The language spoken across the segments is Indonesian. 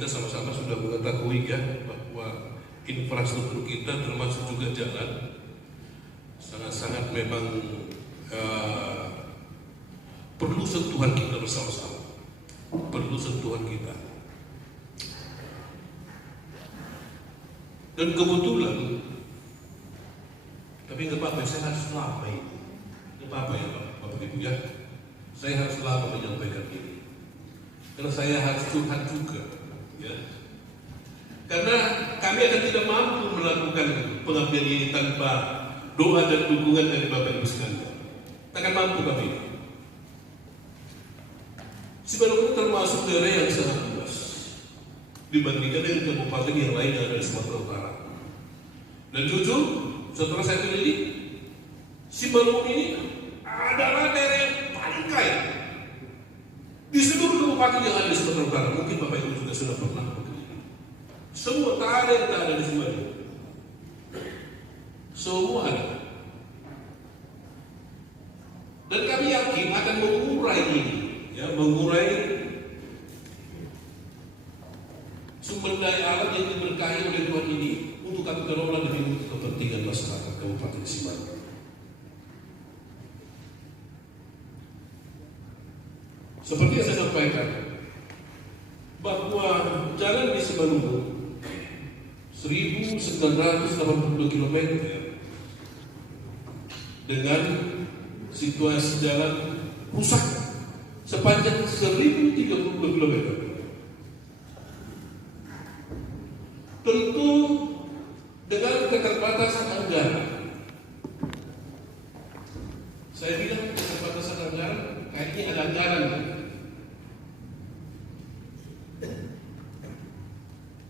kita sama-sama sudah mengetahui ya bahwa infrastruktur kita termasuk juga jalan sangat-sangat memang perlu sentuhan kita bersama-sama, perlu sentuhan kita. Dan kebetulan, tapi nggak apa-apa, saya harus lama ini, nggak apa-apa ya Bapak Ibu ya, saya harus lama menyampaikan ini, karena saya harus curhat juga, ya. Karena kami akan tidak mampu melakukan pengabdian ini tanpa doa dan dukungan dari Bapak Ibu sekalian. Takkan mampu kami. Simalungun termasuk daerah yang sangat luas dibandingkan dengan kabupaten yang lain yang ada di Sumatera Utara. Dan jujur, setelah saya teliti, Simalungun ini adalah daerah yang paling kaya di seluruh kabupaten yang ada di Sumatera Utara. Mungkin Bapak Ibu juga sudah pernah bekerja. Semua tak ada yang tak ada di Simalungun. Semua ada. Dan kami yakin akan mengurai ini, ya, mengurai sumber daya alam yang diberkahi oleh Tuhan ini untuk kami kelola demi kepentingan masyarakat Kabupaten Simalungun. Seperti yang saya sampaikan, bahwa jalan di Simalungun 1982 km dengan situasi jalan rusak sepanjang 1032 km. Tentu dengan keterbatasan anggaran. Saya bilang keterbatasan anggaran, kayaknya ada anggaran.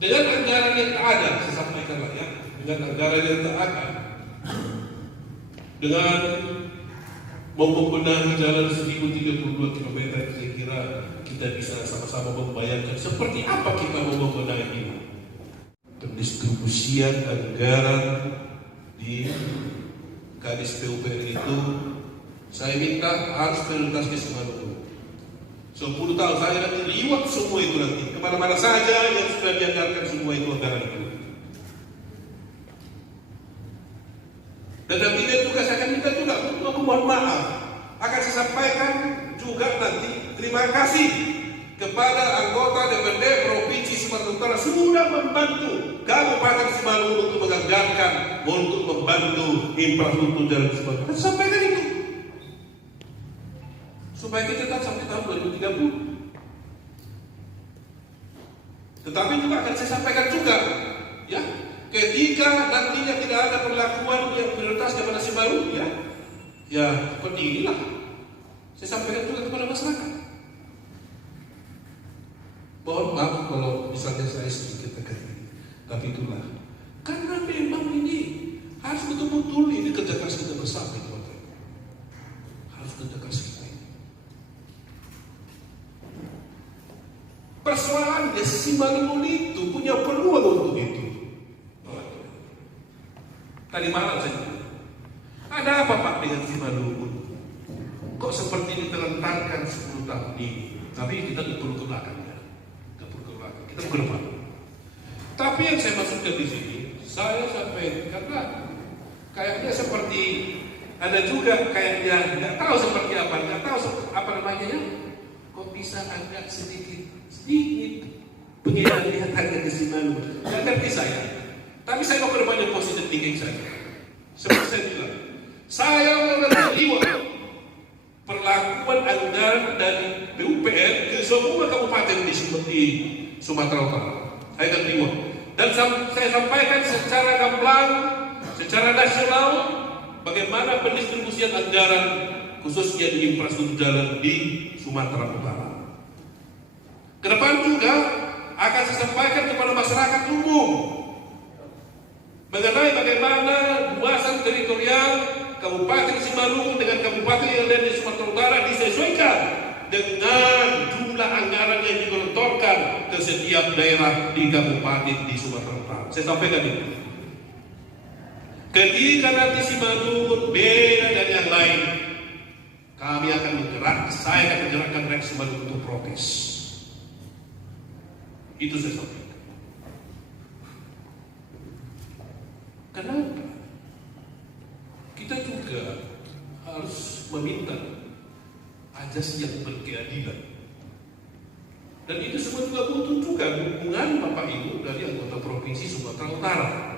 Dengan anggaran yang tak ada, saya sampaikanlah ya, dengan anggaran yang tak ada, dengan membenahi jalan 1032 km, saya kira kita bisa sama-sama membayangkan seperti apa kita mau membenahi ini. Pendistribusian anggaran di Kadis PUPR itu saya minta harus prioritas ke Simalungun. 10 tahun saya nanti liwat semua itu nanti kemana-mana saja yang sudah dianggarkan semua itu anggaran itu. Dan nantinya juga saya akan minta juga untuk aku mohon maaf, akan saya sampaikan juga nanti terima kasih kepada anggota DPRD Provinsi Sumatera Utara sudah membantu Kabupaten Simalungun untuk menganggarkan untuk membantu infrastruktur jalan Simalungun. Saya sampaikan itu supaya kita tetap sampai tahun 2030. Tetapi juga akan saya sampaikan juga, ya, ketika nantinya tidak ada perlakuan yang prioritas kepada Simalungun, ya seperti inilah. Saya sampaikan juga kepada masyarakat. Mohon maaf kalau misalnya saya sedikit negatif, tapi itulah karena memang ini harus betul-betul ini kerja keras kita bersama, teman-teman. Harus kerja keras kita. Persoalannya Simalungun itu punya peluang untuk itu. Tadi malam saya ada apa Pak dengan Simalungun? Kok seperti ditelantarkan 10 tahun ini? Tapi kita tidak perlu ke belakang ya. Kita perlu ke belakang, kita ke depan. Tapi yang saya maksudkan di sini, saya sampai karena kayaknya seperti ada juga kayaknya nggak tahu seperti apa, nggak tahu apa namanya ya. Kok bisa agak sedikit pengen lihat harga ke Simalungun. Nggak ngerti saya. Tapi saya mau ke depan yang positif thinking saya. Seperti saya bilang, saya menerima perlakuan anggaran dari PUPR ke semua kabupaten di Sumatera Utara. Saya akan terima. Dan saya sampaikan secara gamblang, secara nasional, bagaimana pendistribusian anggaran khususnya di infrastruktur jalan di Sumatera Utara. Kedepan juga akan saya sampaikan kepada masyarakat umum mengenai bagaimana luasan teritorial Kabupaten Simalungun dengan kabupaten yang lain di Sumatera Utara disesuaikan dengan jumlah anggaran yang digelontorkan ke setiap daerah di kabupaten di Sumatera Utara. Saya sampaikan itu. Ketika nanti Simalungun beda dari yang lain, kami akan saya akan menggerakkan mereka Simalungun untuk protes. Itu saya sampaikan. Kenapa? Kita juga harus meminta ajas yang berkeadilan. Dan itu semua juga butuh juga dukungan Bapak Ibu dari anggota Provinsi Sumatera Utara.